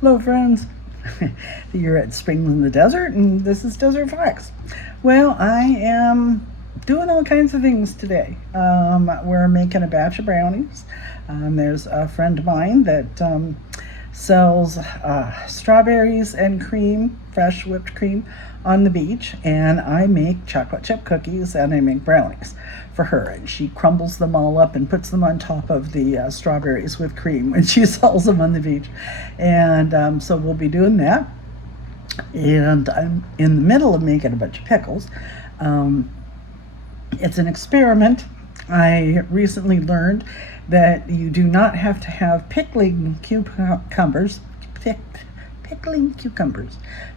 Hello friends, you're at Springs in the Desert and this is Desert Fox. Well, I am doing all kinds of things today. We're making a batch of brownies. There's a friend of mine that sells strawberries and cream, fresh whipped cream on the beach, and I make chocolate chip cookies and I make brownies for her, and she crumbles them all up and puts them on top of the strawberries with cream when she sells them on the beach. And so we'll be doing that, and I'm in the middle of making a bunch of pickles. It's an experiment. I recently learned that you do not have to have pickling cucumbers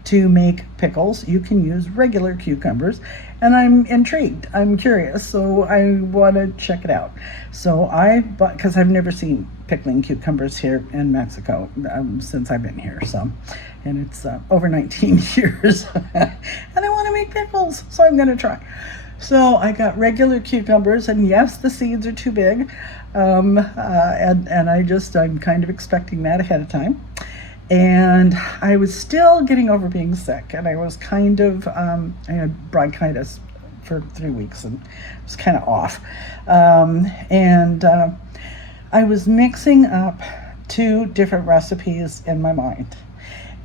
to make pickles. You can use regular cucumbers, and I'm intrigued. I'm curious, so I want to check it out. So I bought, because I've never seen pickling cucumbers here in Mexico since I've been here. So, and it's over 19 years, and I want to make pickles, so I'm going to try. So I got regular cucumbers, and yes, the seeds are too big, and I'm kind of expecting that ahead of time. And I was still getting over being sick, and I was kind of, I had bronchitis for 3 weeks and it was kind of off. I was mixing up 2 different recipes in my mind.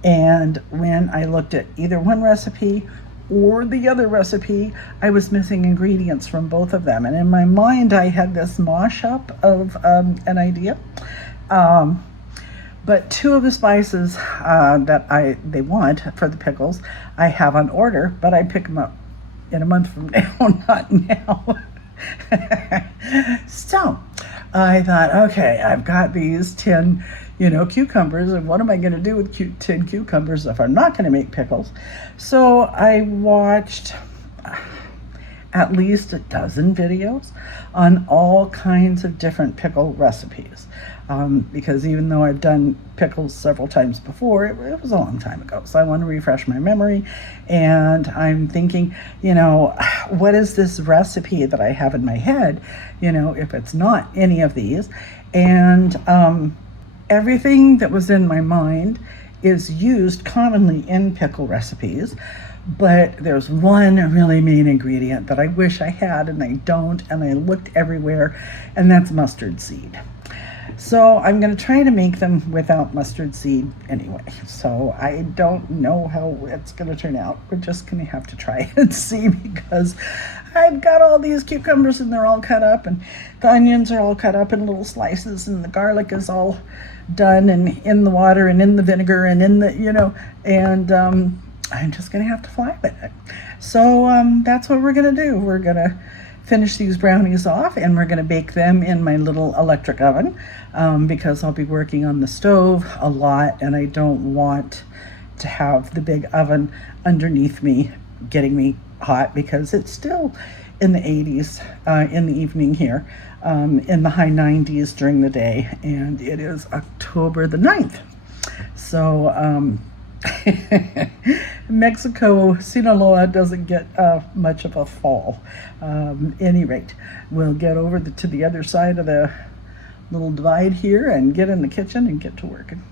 And when I looked at either one recipe or the other recipe, I was missing ingredients from both of them. And in my mind, I had this mosh up of an idea. But 2 of the spices that they want for the pickles, I have on order, but I pick them up in a month from now, not now. So I thought, okay, I've got these 10, cucumbers, and what am I going to do with 10 cucumbers if I'm not going to make pickles? So I watched at least a dozen videos on all kinds of different pickle recipes. Because even though I've done pickles several times before, it was a long time ago. So I want to refresh my memory. And I'm thinking, what is this recipe that I have in my head, if it's not any of these? And everything that was in my mind is used commonly in pickle recipes. But there's one really main ingredient that I wish I had and I don't, and I looked everywhere, and that's mustard seed. So I'm going to try to make them without mustard seed anyway. So I don't know how it's going to turn out. We're just going to have to try and see, because I've got all these cucumbers and they're all cut up, and the onions are all cut up in little slices, and the garlic is all done and in the water and in the vinegar and in the, and I'm just going to have to fly with it. So that's what we're going to do. We're going to finish these brownies off, and we're going to bake them in my little electric oven, because I'll be working on the stove a lot, and I don't want to have the big oven underneath me getting me hot, because it's still in the 80s in the evening here, in the high 90s during the day, and it is October the 9th. So Mexico, Sinaloa doesn't get much of a fall. Any rate, we'll get over to the other side of the little divide here and get in the kitchen and get to working.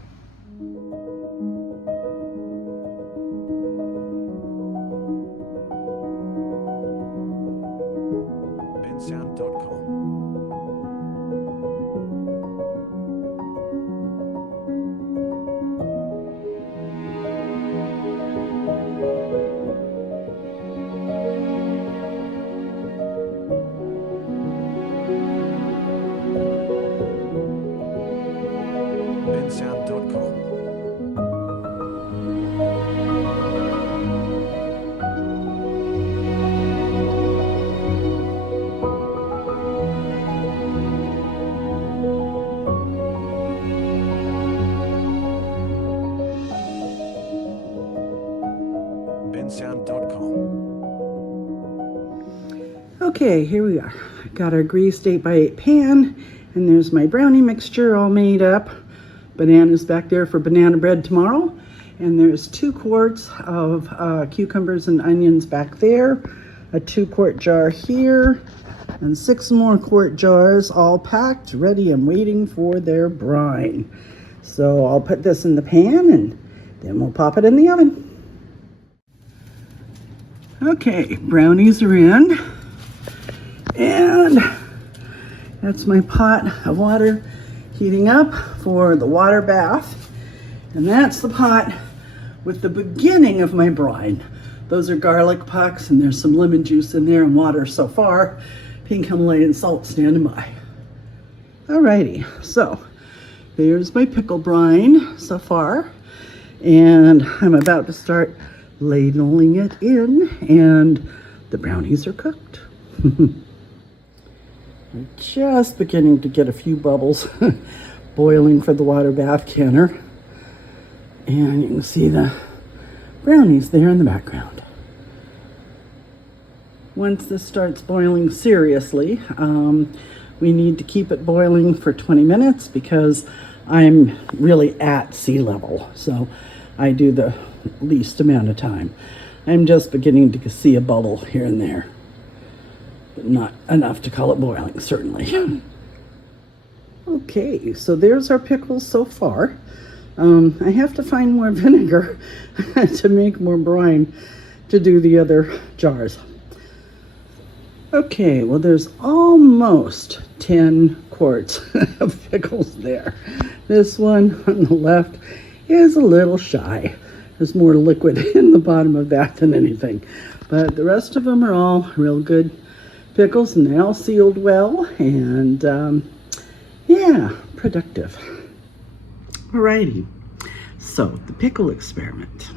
Okay, here we are. Got our greased 8x8 pan, and there's my brownie mixture all made up. Bananas back there for banana bread tomorrow. And there's 2 quarts of cucumbers and onions back there, a 2-quart jar here, and 6 more quart jars all packed, ready and waiting for their brine. So I'll put this in the pan and then we'll pop it in the oven. Okay, brownies are in, and that's my pot of water heating up for the water bath, and that's the pot with the beginning of my brine. Those are garlic pucks, and there's some lemon juice in there and water so far. Pink Himalayan salt standing by. Alrighty, so there's my pickle brine so far, and I'm about to start ladling it in, and the brownies are cooked. I'm just beginning to get a few bubbles boiling for the water bath canner, and you can see the brownies there in the background. Once this starts boiling seriously, we need to keep it boiling for 20 minutes because I'm really at sea level, so I do the least amount of time. I'm just beginning to see a bubble here and there, but not enough to call it boiling, certainly. Okay, so there's our pickles so far. I have to find more vinegar to make more brine to do the other jars. Okay, well, there's almost 10 quarts of pickles there. This one on the left is a little shy. There's more liquid in the bottom of that than anything. But the rest of them are all real good pickles, and they all sealed well, and yeah, productive. Alrighty, so the pickle experiment.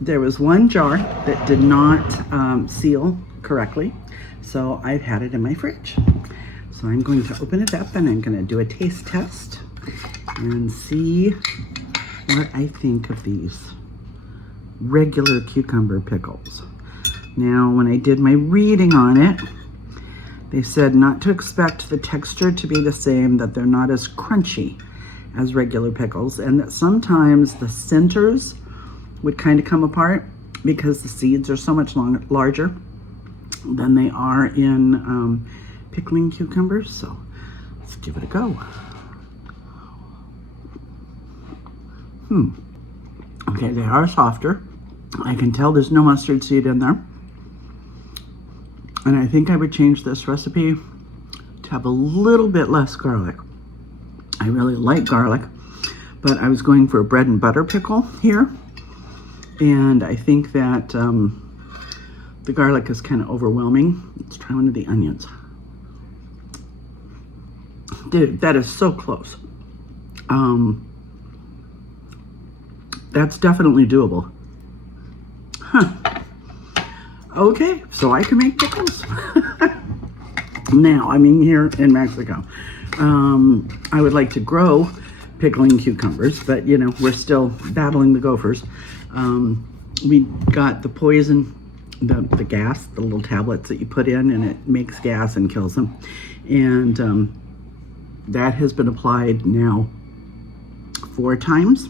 There was one jar that did not seal correctly, so I've had it in my fridge. So I'm going to open it up and I'm going to do a taste test and see what I think of these regular cucumber pickles. Now, when I did my reading on it, they said not to expect the texture to be the same, that they're not as crunchy as regular pickles, and that sometimes the centers would kind of come apart because the seeds are so much larger than they are in pickling cucumbers. So let's give it a go. Okay, they are softer. I can tell there's no mustard seed in there. And I think I would change this recipe to have a little bit less garlic. I really like garlic, but I was going for a bread and butter pickle here. And I think that the garlic is kind of overwhelming. Let's try one of the onions. Dude, that is so close. That's definitely doable. Huh. Okay, so I can make pickles. Now, I'm in here in Mexico. I would like to grow pickling cucumbers, but you know, we're still battling the gophers. We got the poison, the gas, the little tablets that you put in, and it makes gas and kills them. And that has been applied now 4 times.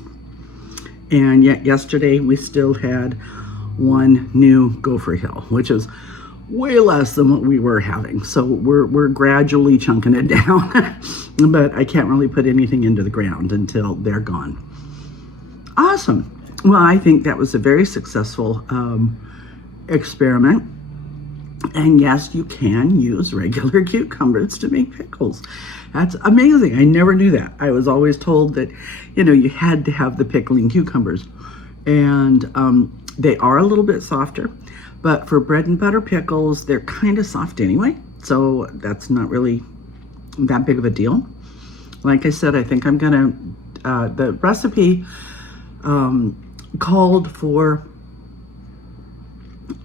And yet yesterday we still had one new gopher hill, which is way less than what we were having. So we're gradually chunking it down, but I can't really put anything into the ground until they're gone. Awesome. Well, I think that was a very successful experiment. And yes, you can use regular cucumbers to make pickles. That's amazing. I never knew that. I was always told that, you know, you had to have the pickling cucumbers. And they are a little bit softer, but for bread and butter pickles, they're kind of soft anyway. So that's not really that big of a deal. Like I said, I think I'm gonna, the recipe called for,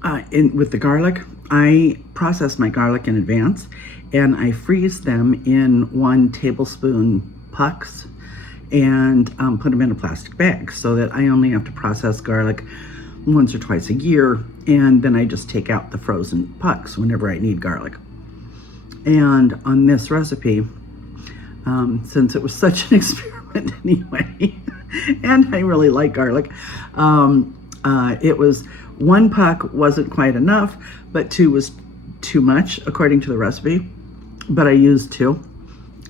with the garlic, I process my garlic in advance and I freeze them in 1 tablespoon pucks and put them in a plastic bag so that I only have to process garlic once or twice a year, and then I just take out the frozen pucks whenever I need garlic. And on this recipe, since it was such an experiment anyway, and I really like garlic, it was 1 puck wasn't quite enough, but 2 was too much according to the recipe, but I used 2.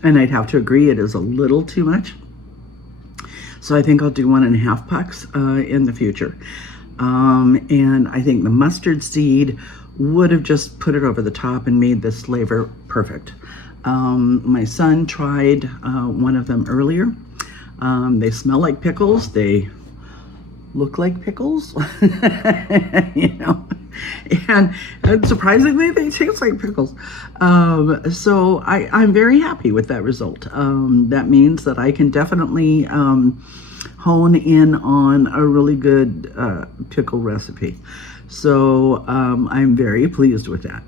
and I'd have to agree it is a little too much. So I think I'll do 1.5 pucks in the future. And I think the mustard seed would have just put it over the top and made this flavor perfect. My son tried one of them earlier. They smell like pickles. They look like pickles, you know, and surprisingly they taste like pickles. So I'm very happy with that result. That means that I can definitely hone in on a really good pickle recipe. So I'm very pleased with that.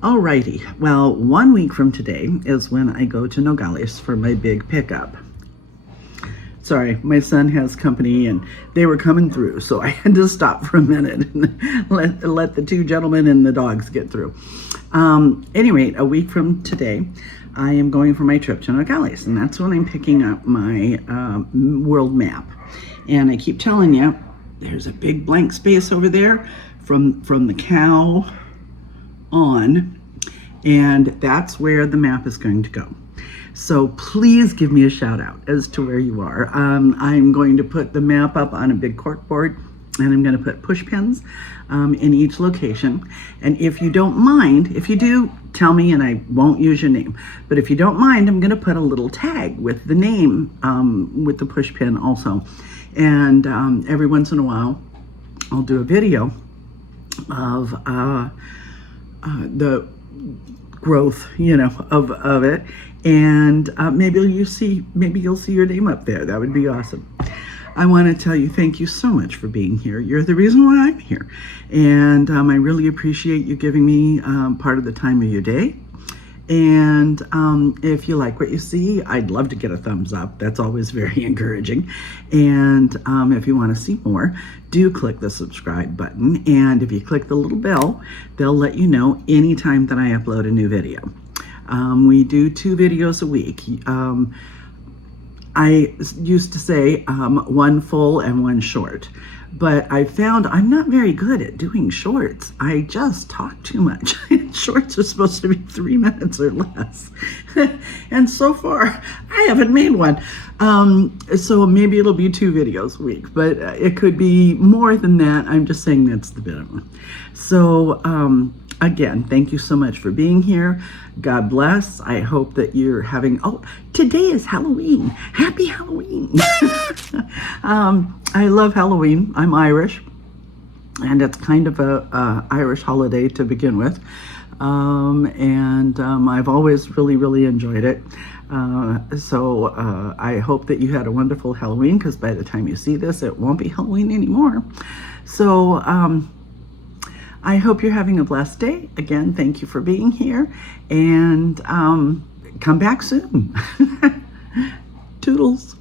Alrighty, well, 1 week from today is when I go to Nogales for my big pickup. Sorry, my son has company and they were coming through, so I had to stop for a minute and let the two gentlemen and the dogs get through. Any rate, a week from today, I am going for my trip to Nogales, and that's when I'm picking up my world map. And I keep telling you, there's a big blank space over there from the cow on, and that's where the map is going to go. So please give me a shout out as to where you are. I'm going to put the map up on a big cork board, and I'm going to put push pins in each location. And if you don't mind, if you do, tell me and I won't use your name. But if you don't mind, I'm going to put a little tag with the name with the push pin also. And every once in a while, I'll do a video of the growth, you know, of it. And maybe you'll see your name up there. That would be awesome. I want to tell you thank you so much for being here. You're the reason why I'm here, and I really appreciate you giving me part of the time of your day. And if you like what you see, I'd love to get a thumbs up. That's always very encouraging. And if you want to see more, do click the subscribe button. And if you click the little bell, they'll let you know anytime that I upload a new video. We do 2 videos a week. I used to say 1 full and 1 short, but I found I'm not very good at doing shorts. I just talk too much. Shorts are supposed to be 3 minutes or less. And so far, I haven't made one. So maybe it'll be 2 videos a week, but it could be more than that. I'm just saying that's the minimum. So, again, thank you so much for being here. God bless. I hope that you're having, today is Halloween. Happy Halloween. I love Halloween. I'm Irish, and it's kind of a Irish holiday to begin with. I've always really, really enjoyed it. So I hope that you had a wonderful Halloween, because by the time you see this, it won't be Halloween anymore. So, I hope you're having a blessed day. Again, thank you for being here, and come back soon. Toodles.